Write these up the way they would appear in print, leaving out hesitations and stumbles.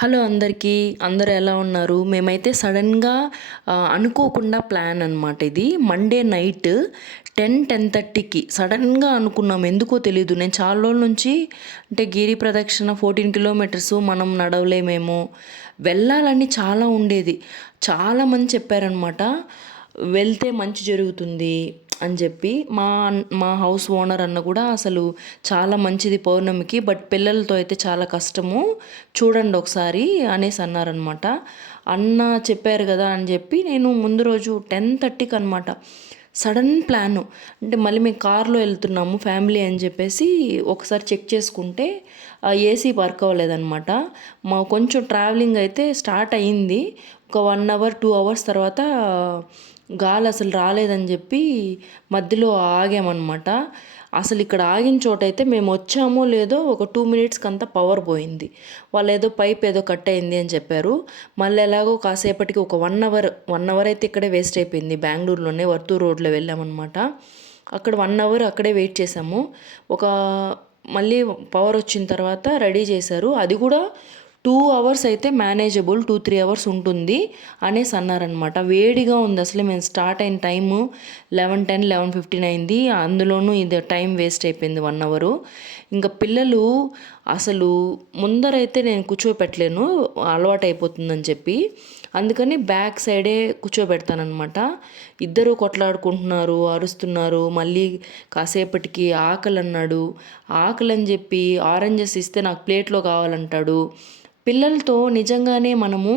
Hello అందరికీ. అందరూ ఎలా ఉన్నారు? మేమైతే సడన్‌గా అనుకోకుండా ప్లాన్ అనమాట ఇది. మండే నైట్ 10:30కి సడన్‌గా అనుకున్నాం. ఎందుకో తెలీదు. నేను చాలా రోజుల నుంచి అంటే గిరి ప్రదక్షిణ 14 కిలోమీటర్స్ మనం నడవలేమేమో, వెళ్ళాలని చాలా ఉండేది. చాలామంది చెప్పారనమాట. వెళ్తే మంచి జరుగుతుంది అని చెప్పి. మా హౌస్ ఓనర్ అన్న కూడా అసలు చాలా మంచిది పౌర్ణమికి, బట్ పిల్లలతో అయితే చాలా కష్టము, చూడండి ఒకసారి అనేసి అన్నారనమాట. అన్న చెప్పారు కదా అని చెప్పి నేను ముందు రోజు 10:30కి అనమాట సడన్ ప్లాను. అంటే మళ్ళీ మేము కార్లో వెళ్తున్నాము ఫ్యామిలీ అని చెప్పేసి ఒకసారి చెక్ చేసుకుంటే ఏసీ వర్క్ అవ్వలేదన్నమాట. మా కొంచెం ట్రావెలింగ్ అయితే స్టార్ట్ అయ్యింది. ఒక 1 అవర్ 2 అవర్స్ తర్వాత గాలి అసలు రాలేదని చెప్పి మధ్యలో ఆగామన్నమాట. అసలు ఇక్కడ ఆగిన చోట అయితే మేము వచ్చామో లేదో ఒక 2 మినిట్స్కి అంతా పవర్ పోయింది. వాళ్ళు ఏదో పైప్ ఏదో కట్ అయింది అని చెప్పారు. మళ్ళీ ఎలాగో కాసేపటికి ఒక 1 అవర్ అయితే ఇక్కడే వేస్ట్ అయిపోయింది. బెంగళూరులోనే వర్తూరు రోడ్లో వెళ్ళామన్నమాట. అక్కడ 1 అవర్ అక్కడే వెయిట్ చేసాము. ఒక మళ్ళీ పవర్ వచ్చిన తర్వాత రెడీ చేశారు. అది కూడా 2 అవర్స్ అయితే మేనేజబుల్, 2-3 అవర్స్ ఉంటుంది అనేసి అన్నారనమాట. వేడిగా ఉంది. అసలు మేము స్టార్ట్ అయిన టైము 11:10 11:15 అయింది. అందులోనూ ఇది టైం వేస్ట్ అయిపోయింది 1 అవరు. ఇంకా పిల్లలు అసలు ముందరైతే నేను కూర్చోపెట్టలేను, అలవాటు అయిపోతుందని చెప్పి. అందుకని బ్యాక్ సైడే కూర్చోబెడతానమాట. ఇద్దరు కొట్లాడుకుంటున్నారు, అరుస్తున్నారు. మళ్ళీ కాసేపటికి ఆకలి అన్నాడు. ఆకలి అని చెప్పి ఆరెంజెస్ ఇస్తే నాకు ప్లేట్లో కావాలంటాడు. పిల్లలతో నిజంగానే మనము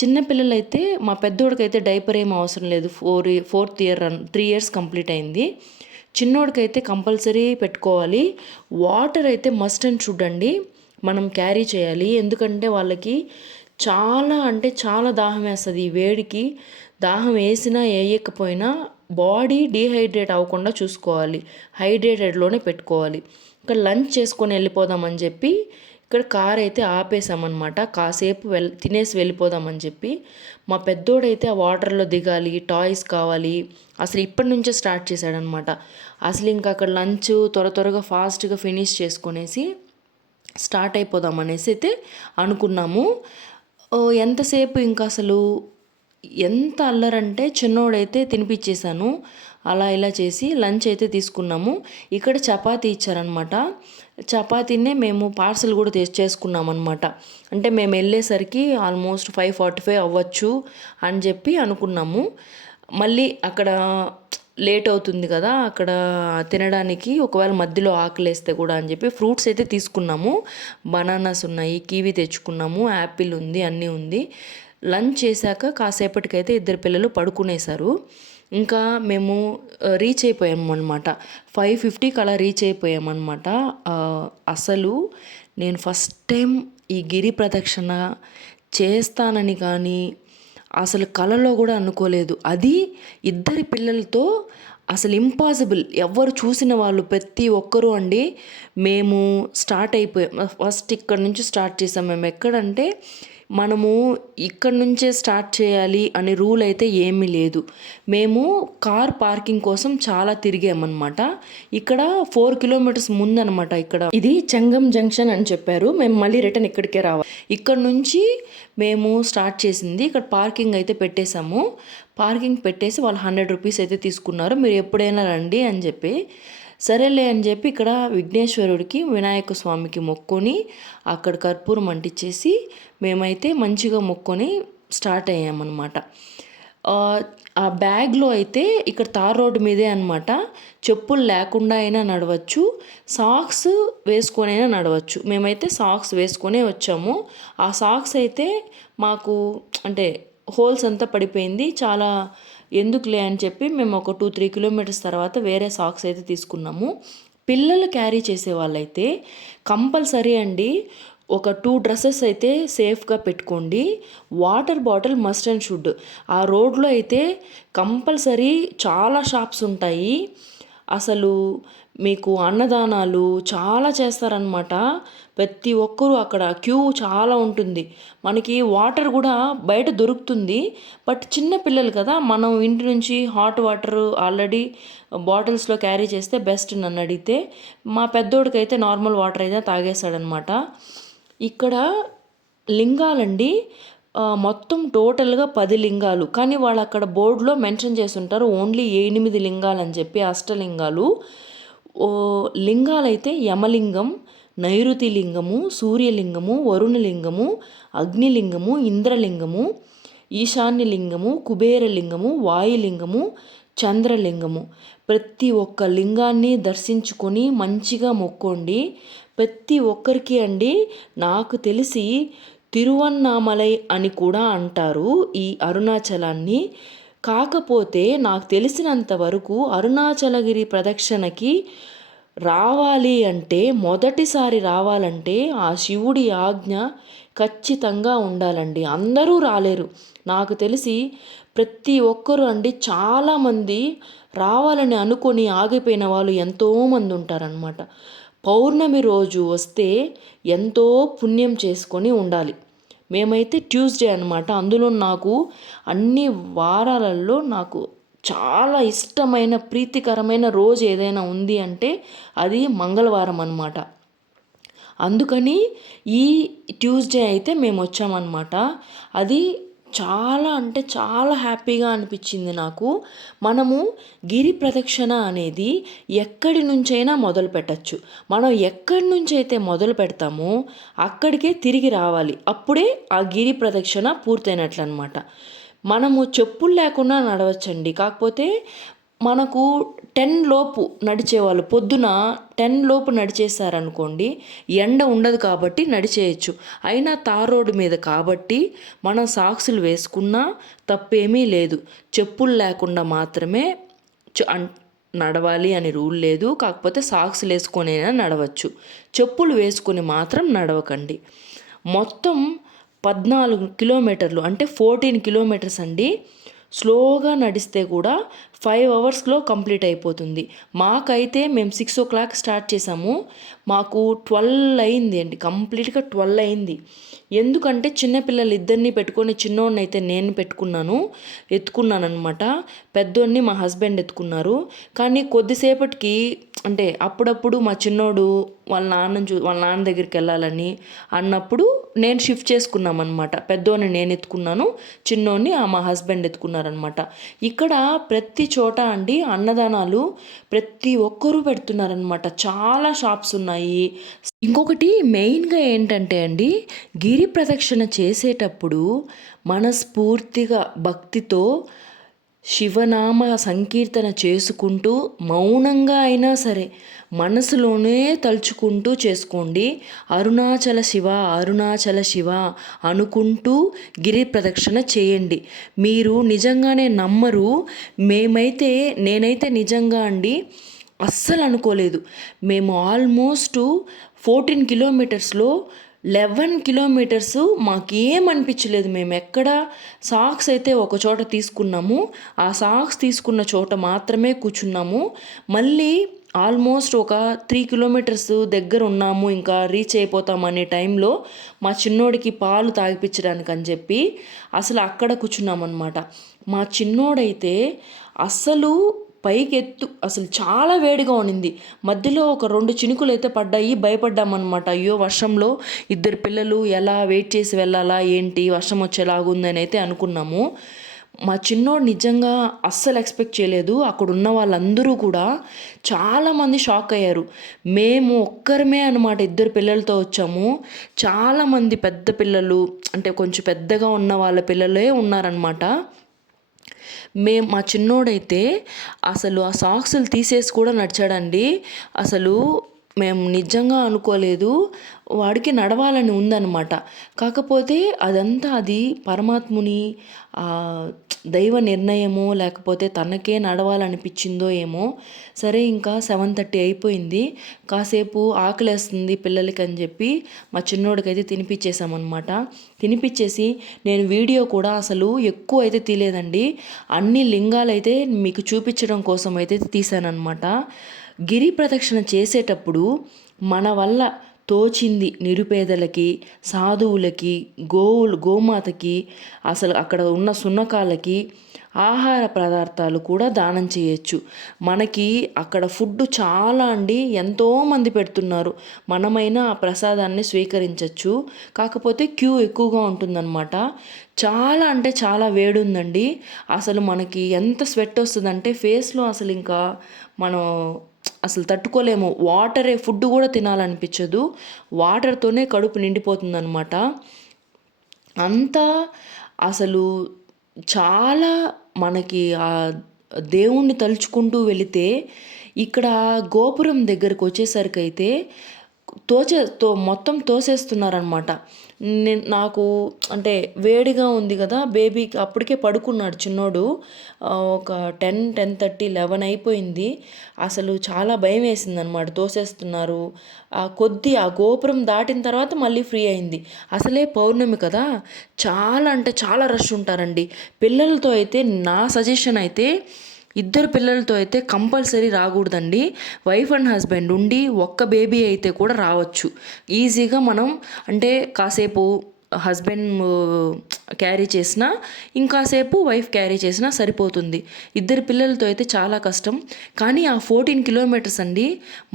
చిన్నపిల్లలైతే మా పెద్దోడికైతే డైపర్ ఏం అవసరం లేదు. 4th ఇయర్ 3 ఇయర్స్ కంప్లీట్ అయింది. చిన్నోడికైతే కంపల్సరీ పెట్టుకోవాలి. వాటర్ అయితే మస్ట్ అండ్ షుడ్ అండి మనం క్యారీ చేయాలి. ఎందుకంటే వాళ్ళకి చాలా అంటే చాలా దాహం వేస్తుంది ఈ వేడికి. దాహం వేసినా వేయకపోయినా బాడీ డీహైడ్రేట్ అవ్వకుండా చూసుకోవాలి. హైడ్రేటెడ్లోనే పెట్టుకోవాలి. ఇక్కడ లంచ్ చేసుకొని వెళ్ళిపోదామని చెప్పి ఇక్కడ కార్ అయితే ఆపేసామన్నమాట. కాసేపు తినేసి వెళ్ళిపోదామని చెప్పి. మా పెద్దోడైతే ఆ వాటర్లో దిగాలి, టాయ్స్ కావాలి, అసలు ఇప్పటి నుంచే స్టార్ట్ చేశాడనమాట. అసలు ఇంకా అక్కడ లంచ్ త్వరగా ఫాస్ట్గా ఫినిష్ చేసుకొనేసి స్టార్ట్ అయిపోదాం అనేసి అయితే అనుకున్నాము. ఎంతసేపు ఇంకా అసలు ఎంత అల్లరంటే చిన్నోడైతే తినిపించేశాను. అలా ఇలా చేసి లంచ్ అయితే తీసుకున్నాము. ఇక్కడ చపాతీ ఇచ్చారనమాట. చపాతీనే మేము పార్సల్ కూడా చేసుకున్నామన్నమాట. అంటే మేము వెళ్ళేసరికి ఆల్మోస్ట్ 5:45 అవ్వచ్చు అని చెప్పి అనుకున్నాము. మళ్ళీ అక్కడ లేట్ అవుతుంది కదా అక్కడ తినడానికి, ఒకవేళ మధ్యలో ఆకలేస్తే కూడా అని చెప్పి ఫ్రూట్స్ అయితే తీసుకున్నాము. బనానాస్ ఉన్నాయి, కివి తెచ్చుకున్నాము, యాపిల్ ఉంది, అన్నీ ఉంది. లంచ్ చేశాక కాసేపటికైతే ఇద్దరు పిల్లలు పడుకునేశారు. ఇంకా మేము రీచ్ అయిపోయాము అనమాట. 5:50కి అలా రీచ్ అయిపోయామన్నమాట. అసలు నేను ఫస్ట్ టైం ఈ గిరి ప్రదక్షిణ చేస్తానని కానీ అసలు కలలో కూడా అనుకోలేదు. అది ఇద్దరి పిల్లలతో అసలు ఇంపాసిబుల్. ఎవరు చూసిన వాళ్ళు ప్రతి ఒక్కరూ అండి. మేము స్టార్ట్ అయిపోయాం. ఫస్ట్ ఇక్కడ నుంచి స్టార్ట్ చేసాం. మేము ఎక్కడంటే మనము ఇక్కడ నుంచే స్టార్ట్ చేయాలి అనే రూల్ అయితే ఏమీ లేదు. మేము కార్ పార్కింగ్ కోసం చాలా తిరిగామన్నమాట. ఇక్కడ 4 కిలోమీటర్స్ ముందనమాట. ఇక్కడ ఇది చెంగం జంక్షన్ అని చెప్పారు. మేము మళ్ళీ రిటర్న్ ఇక్కడికే రావాలి. ఇక్కడ నుంచి మేము స్టార్ట్ చేసింది. ఇక్కడ పార్కింగ్ అయితే పెట్టేశాము. పార్కింగ్ పెట్టేసి వాళ్ళు 100 రూపీస్ అయితే తీసుకున్నారు. మీరు ఎప్పుడైనా రండి అని చెప్పి. సరేలే అని చెప్పి ఇక్కడ విఘ్నేశ్వరుడికి, వినాయక స్వామికి మొక్కొని అక్కడ కర్పూరం అంటించేసి మేమైతే మంచిగా మొక్కొని స్టార్ట్ అయ్యామన్నమాట. ఆ బ్యాగ్లో అయితే ఇక్కడ తార్ రోడ్డు మీదే అనమాట. చెప్పులు లేకుండా అయినా నడవచ్చు, సాక్స్ వేసుకొని అయినా నడవచ్చు. మేమైతే సాక్స్ వేసుకొనే వచ్చాము. ఆ సాక్స్ అయితే మాకు అంటే హోల్స్ అంతా పడిపోయింది. చాలా ఎందుకులే అని చెప్పి మేము ఒక 2-3 కిలోమీటర్స్ తర్వాత వేరే సాక్స్ అయితే తీసుకున్నాము. పిల్లలు క్యారీ చేసే వాళ్ళైతే కంపల్సరీ అండి ఒక 2 డ్రెస్సెస్ అయితే సేఫ్గా పెట్టుకోండి. Water bottle must and should. ఆ రోడ్లో అయితే కంపల్సరీ చాలా షాప్స్ ఉంటాయి. అసలు మీకు అన్నదానాలు చాలా చేస్తారనమాట. ప్రతి ఒక్కరూ అక్కడ క్యూ చాలా ఉంటుంది. మనకి వాటర్ కూడా బయట దొరుకుతుంది. బట్ చిన్న పిల్లలు కదా, మనం ఇంటి నుంచి హాట్ వాటర్ ఆల్రెడీ బాటిల్స్లో క్యారీ చేస్తే బెస్ట్ నన్ను అడిగితే. మా పెద్దోడికైతే నార్మల్ వాటర్ అయితే తాగేస్తాడనమాట. ఇక్కడ లింగాలండి మొత్తం టోటల్గా 10 లింగాలు. కానీ వాళ్ళు అక్కడ బోర్డులో మెన్షన్ చేసి ఉంటారు ఓన్లీ 8 లింగాలు అని చెప్పి, అష్టలింగాలు. లింగాలైతే యమలింగం, నైరుతి లింగము, సూర్యలింగము, వరుణలింగము, అగ్నిలింగము, ఇంద్రలింగము, ఈశాన్యలింగము, కుబేరలింగము, వాయులింగము, చంద్రలింగము. ప్రతి ఒక్క లింగాన్ని దర్శించుకొని మంచిగా మొక్కోండి. ప్రతి ఒక్కరికి అండి, నాకు తెలిసి తిరువన్నామలై అని కూడా అంటారు ఈ అరుణాచలాన్ని. కాకపోతే నాకు తెలిసినంత వరకు అరుణాచలగిరి ప్రదక్షిణకి రావాలి అంటే, మొదటిసారి రావాలంటే ఆ శివుడి ఆజ్ఞ ఖచ్చితంగా ఉండాలండి. అందరూ రాలేరు. నాకు తెలిసి ప్రతి ఒక్కరు అండి, చాలామంది రావాలని అనుకొని ఆగిపోయిన వాళ్ళు ఎంతోమంది ఉంటారనమాట. పౌర్ణమి రోజు వస్తే ఎంతో పుణ్యం చేసుకొని ఉండాలి. మేమైతే ట్యూస్డే అనమాట. అందులో నాకు అన్ని వారాలలో నాకు చాలా ఇష్టమైన ప్రీతికరమైన రోజు ఏదైనా ఉంది అంటే అది మంగళవారం అన్నమాట. అందుకని ఈ ట్యూస్డే అయితే మేము వచ్చామన్నమాట. అది చాలా అంటే చాలా హ్యాపీగా అనిపించింది నాకు. మనము గిరి ప్రదక్షిణ అనేది ఎక్కడి నుంచైనా మొదలు పెట్టచ్చు. మనం ఎక్కడి నుంచి అయితే మొదలు పెడతామో అక్కడికే తిరిగి రావాలి. అప్పుడే ఆ గిరి ప్రదక్షిణ పూర్తయినట్లు అనమాట. మనము చెప్పులు లేకుండా నడవచ్చండి. కాకపోతే మనకు 10 లోపు నడిచేవాళ్ళు పొద్దున 10 లోపు నడిచేసారనుకోండి, ఎండ ఉండదు కాబట్టి నడిచేయచ్చు. అయినా తార్ రోడ్డు మీద కాబట్టి మనం సాక్సులు వేసుకున్నా తప్పేమీ లేదు. చెప్పులు లేకుండా మాత్రమే నడవాలి అని రూల్ లేదు. కాకపోతే సాక్సులు వేసుకొనైనా నడవచ్చు. చెప్పులు వేసుకొని మాత్రం నడవకండి. మొత్తం 14 కిలోమీటర్లు అంటే 14 కిలోమీటర్స్ అండి. స్లోగా నడిస్తే కూడా 5 అవర్స్లో కంప్లీట్ అయిపోతుంది. మాకైతే మేము 6 o'clock స్టార్ట్ చేసాము. మాకు 12 అయింది అండి, కంప్లీట్గా 12 అయింది. ఎందుకంటే చిన్నపిల్లలు ఇద్దరిని పెట్టుకొని, చిన్నోడిని అయితే నేను ఎత్తుకున్నాను అనమాట. పెద్దోడిని మా హస్బెండ్ ఎత్తుకున్నారు. కానీ కొద్దిసేపటికి అంటే అప్పుడప్పుడు మా చిన్నోడు వాళ్ళ నాన్న దగ్గరికి వెళ్ళాలని అన్నప్పుడు నేను షిఫ్ట్ చేసుకున్నామన్నమాట. పెద్దోడిని నేను ఎత్తుకున్నాను, చిన్నోడిని మా హస్బెండ్ ఎత్తుకున్నారనమాట. ఇక్కడ ప్రతి చోట అండి అన్నదానాలు ప్రతి ఒక్కరూ పెడుతున్నారనమాట. చాలా షాప్స్ ఉన్నాయి. ఇంకొకటి మెయిన్గా ఏంటంటే అండి, గిరి ప్రదక్షిణ చేసేటప్పుడు మనస్ఫూర్తిగా భక్తితో శివనామ సంకీర్తన చేసుకుంటూ మౌనంగా అయినా సరే మనసులోనే తలుచుకుంటూ చేసుకోండి. అరుణాచల శివ, అరుణాచల శివ అనుకుంటూ గిరి ప్రదక్షిణ చేయండి. మీరు నిజంగానే నమ్మరు. నేనైతే నిజంగా అండి అస్సలు అనుకోలేదు. మేము ఆల్మోస్ట్ 14 కిలోమీటర్స్లో 11 కిలోమీటర్స్ మాకేమనిపించలేదు. మేము ఎక్కడ సాక్స్ అయితే ఒక చోట తీసుకున్నాము, ఆ సాక్స్ తీసుకున్న చోట మాత్రమే కూర్చున్నాము. మళ్ళీ ఆల్మోస్ట్ ఒక 3 కిలోమీటర్స్ దగ్గర ఉన్నాము, ఇంకా రీచ్ అయిపోతామనే టైంలో మా చిన్నోడికి పాలు తాగిపించడానికి అని చెప్పి అసలు అక్కడ కూర్చున్నామన్నమాట. మా చిన్నోడైతే అస్సలు అసలు చాలా వేడిగా ఉండింది. మధ్యలో ఒక 2 చినుకులు అయితే పడ్డాయి. భయపడ్డామన్నమాట. అయ్యో వర్షంలో ఇద్దరు పిల్లలు ఎలా వెయిట్ చేసి వెళ్ళాలా ఏంటి, వర్షం వచ్చేలాగుందని అయితే అనుకున్నాము. మా చిన్నోడు నిజంగా అస్సలు ఎక్స్పెక్ట్ చేయలేదు. అక్కడ ఉన్న వాళ్ళందరూ కూడా చాలామంది షాక్ అయ్యారు. మేము ఒక్కరమే అనమాట, 2 పిల్లలతో వచ్చాము. చాలామంది పెద్ద పిల్లలు అంటే కొంచెం పెద్దగా ఉన్న వాళ్ళ పిల్లలే ఉన్నారనమాట. మా చిన్నోడైతే అసలు ఆ సాక్సులు తీసేసి కూడా నడిచాడండి. అసలు మేము నిజంగా అనుకోలేదు. వాడికి నడవాలని ఉందన్నమాట. కాకపోతే అది పరమాత్ముని దైవ నిర్ణయమో లేకపోతే తనకే నడవాలనిపించిందో ఏమో. సరే ఇంకా 7:30 అయిపోయింది. కాసేపు ఆకలేస్తుంది పిల్లలకి అని చెప్పి మా చిన్నోడికైతే తినిపించేసామన్నమాట. తినిపించేసి నేను వీడియో కూడా అసలు ఎక్కువ అయితే తీయలేదండి. అన్ని లింగాలైతే మీకు చూపించడం కోసం అయితే తీసానన్నమాట. గిరి ప్రదక్షిణ చేసేటప్పుడు మన వల్ల తోచింది నిరుపేదలకి, సాధువులకి, గోమాతకి, అసలు అక్కడ ఉన్న సున్నకాలకి ఆహార పదార్థాలు కూడా దానం చేయొచ్చు. మనకి అక్కడ ఫుడ్ చాలా అండి, ఎంతోమంది పెడుతున్నారు. మనమైనా ఆ ప్రసాదాన్ని స్వీకరించవచ్చు. కాకపోతే క్యూ ఎక్కువగా ఉంటుందన్నమాట. చాలా అంటే చాలా వేడి ఉందండి. అసలు మనకి ఎంత స్వెట్ వస్తుందంటే ఫేస్లో అసలు ఇంకా మనం అసలు తట్టుకోలేము. ఫుడ్ కూడా తినాలనిపించదు. వాటర్తోనే కడుపు నిండిపోతుందన్నమాట. అంతా అసలు చాలా మనకి ఆ దేవుణ్ణి తలుచుకుంటూ వెళితే ఇక్కడ గోపురం దగ్గరకు వచ్చేసరికి అయితే మొత్తం తోసేస్తున్నారనమాట. నాకు అంటే వేడిగా ఉంది కదా, బేబీకి అప్పటికే పడుకున్నాడు చిన్నోడు. ఒక 10:30 11 అయిపోయింది. అసలు చాలా భయం వేసిందనమాట. తోసేస్తున్నారు. ఆ గోపురం దాటిన తర్వాత మళ్ళీ ఫ్రీ అయింది. అసలే పౌర్ణమి కదా, చాలా అంటే చాలా రష్ ఉంటారండి. పిల్లలతో అయితే నా సజెషన్ అయితే, ఇద్దరు పిల్లలతో అయితే కంపల్సరీ రాకూడదండి. వైఫ్ అండ్ హస్బెండ్ ఉండి ఒక్క బేబీ అయితే కూడా రావచ్చు ఈజీగా. మనం అంటే కాసేపు హస్బెండ్ క్యారీ చేసినా, ఇంకాసేపు వైఫ్ క్యారీ చేసినా సరిపోతుంది. ఇద్దరు పిల్లలతో అయితే చాలా కష్టం. కానీ ఆ 14 కిలోమీటర్స్ అండి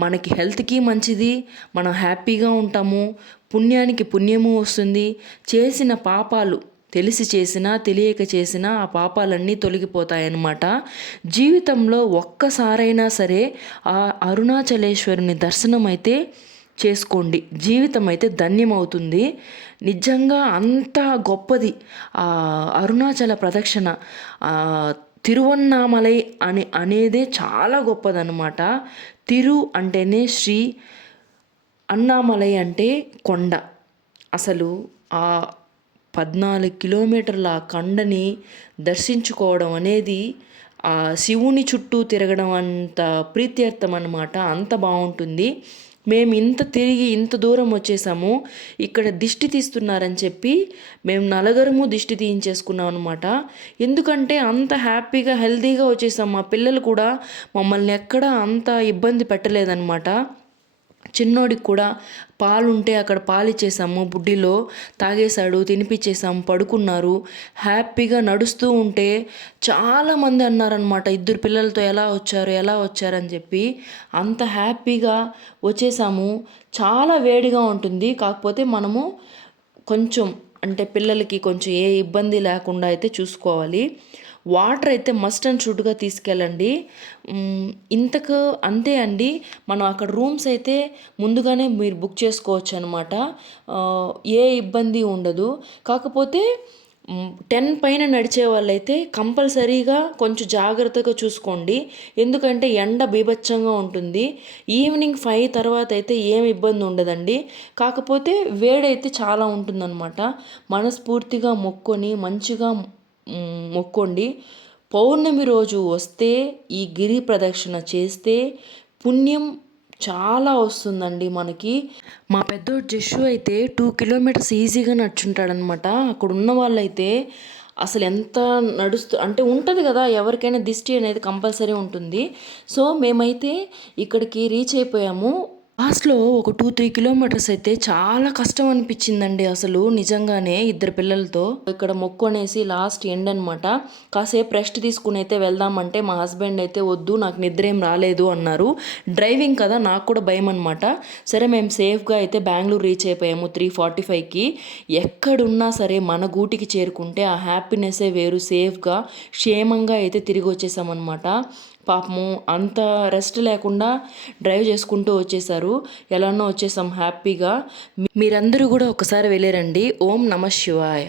మనకి హెల్త్కి మంచిది. మనం హ్యాపీగా ఉంటాము. పుణ్యానికి పుణ్యము వస్తుంది. చేసిన పాపాలు తెలిసి చేసినా తెలియక చేసినా ఆ పాపాలన్నీ తొలగిపోతాయన్నమాట. జీవితంలో ఒక్కసారైనా సరే ఆ అరుణాచలేశ్వరుని దర్శనం అయితే చేసుకోండి. జీవితం అయితే ధన్యమవుతుంది. నిజంగా అంత గొప్పది ఆ అరుణాచల ప్రదక్షిణ. తిరువన్నామలై అనేదే చాలా గొప్పదన్నమాట. తిరు అంటేనే శ్రీ, అన్నామలై అంటే కొండ. అసలు ఆ 14 కిలోమీటర్ల ఆ కొండని దర్శించుకోవడం అనేది ఆ శివుని చుట్టూ తిరగడం అంత ప్రీత్యర్థం అన్నమాట. అంత బాగుంటుంది. మేము ఇంత దూరం వచ్చేసాము. ఇక్కడ దిష్టి తీస్తున్నారని చెప్పి మేము నలుగురము దిష్టి తీయించేసుకున్నాం అనమాట. ఎందుకంటే అంత హ్యాపీగా హెల్తీగా వచ్చేసాం. మా పిల్లలు కూడా మమ్మల్ని ఎక్కడా అంత ఇబ్బంది పెట్టలేదన్నమాట. చిన్నోడికి కూడా పాలుంటే అక్కడ పాలిచ్చేసాము, బుడ్డిలో తాగేశాడు, తినిపించేసాము, పడుకున్నారు. హ్యాపీగా నడుస్తూ ఉంటే చాలామంది అన్నారనమాట, ఇద్దరు పిల్లలతో ఎలా వచ్చారని చెప్పి. అంత హ్యాపీగా వచ్చేసాము. చాలా వేడిగా ఉంటుంది. కాకపోతే మనము కొంచెం అంటే పిల్లలకి కొంచెం ఏ ఇబ్బంది లేకుండా అయితే చూసుకోవాలి. వాటర్ అయితే మస్ట్ అండ్ షుడ్గా తీసుకెళ్ళండి. అంతే అండి. మనం అక్కడ రూమ్స్ అయితే ముందుగానే మీరు బుక్ చేసుకోవచ్చు అనమాట. ఏ ఇబ్బంది ఉండదు. కాకపోతే 10 పైన నడిచే వాళ్ళైతే కంపల్సరీగా కొంచెం జాగ్రత్తగా చూసుకోండి. ఎందుకంటే ఎండ బీభత్సంగా ఉంటుంది. ఈవినింగ్ 5 తర్వాత అయితే ఏం ఇబ్బంది ఉండదండి. కాకపోతే వేడైతే చాలా ఉంటుందన్నమాట. మనస్ఫూర్తిగా మంచిగా మొక్కండి. పౌర్ణమి రోజు వస్తే ఈ గిరి ప్రదక్షిణ చేస్తే పుణ్యం చాలా వస్తుందండి మనకి. మా పెద్దోడు జస్సు అయితే 2 కిలోమీటర్స్ ఈజీగా నడుచుంటాడనమాట. అక్కడ ఉన్న వాళ్ళైతే అసలు ఎంత అంటే ఉంటుంది కదా, ఎవరికైనా దిష్టి అనేది కంపల్సరీ ఉంటుంది. సో మేమైతే ఇక్కడికి రీచ్ అయిపోయాము. లాస్ట్లో ఒక 2-3 కిలోమీటర్స్ అయితే చాలా కష్టం అనిపించిందండి. అసలు నిజంగానే ఇద్దరు పిల్లలతో ఇక్కడ మొక్కునేసి లాస్ట్ ఎండ్ అనమాట. కాసేపు రెస్ట్ తీసుకుని అయితే వెళ్దామంటే మా హస్బెండ్ అయితే వద్దు, నాకు నిద్ర ఏం రాలేదు అన్నారు. డ్రైవింగ్ కదా, నాకు కూడా భయం అనమాట. సరే మేము సేఫ్గా అయితే బెంగళూరు రీచ్ అయిపోయాము 3:45కి. ఎక్కడున్నా సరే మన గూటికి చేరుకుంటే ఆ హ్యాపీనెస్సే వేరు. సేఫ్గా క్షేమంగా అయితే తిరిగి వచ్చేసామన్నమాట. పాపము అంత రెస్ట్ లేకుండా డ్రైవ్ చేసుకుంటూ వచ్చేసారు. ఎలానో వచ్చేసాం హ్యాపీగా. మీరందరూ కూడా ఒకసారి వెళ్ళారండి. ఓం నమః శివాయ.